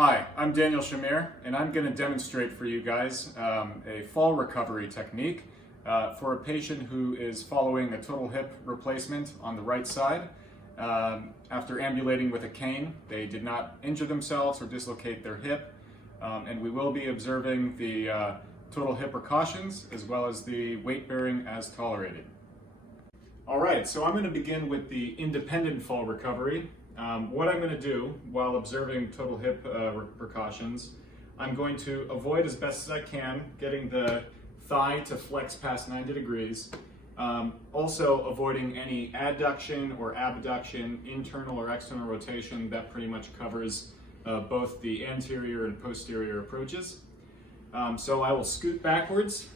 Hi, I'm Daniel Shamir, and I'm going to demonstrate for you guys a fall recovery technique for a patient who is following a total hip replacement on the right side. After ambulating with a cane, they did not injure themselves or dislocate their hip, and we will be observing the total hip precautions as well as the weight bearing as tolerated. All right, so I'm going to begin with the independent fall recovery. What I'm going to do while observing total hip precautions, I'm going to avoid as best as I can getting the thigh to flex past 90 degrees. Also avoiding any adduction or abduction, internal or external rotation. That pretty much covers both the anterior and posterior approaches. So I will scoot backwards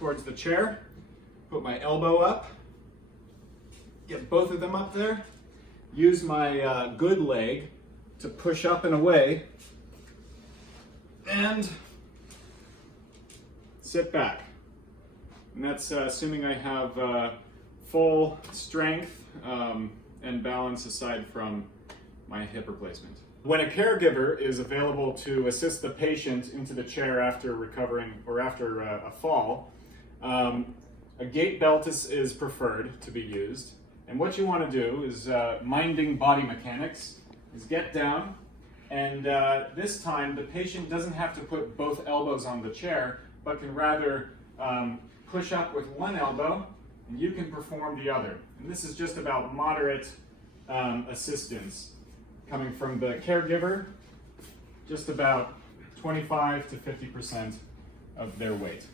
towards the chair, put my elbow up, get both of them up there, use my good leg to push up and away, and sit back. And that's assuming I have full strength and balance aside from my hip replacement. When a caregiver is available to assist the patient into the chair after recovering or after a fall, a gait belt is preferred to be used. And what you want to do is, minding body mechanics, is get down, and this time the patient doesn't have to put both elbows on the chair, but can rather push up with one elbow, and you can perform the other. And this is just about moderate assistance coming from the caregiver, just about 25 to 50% of their weight.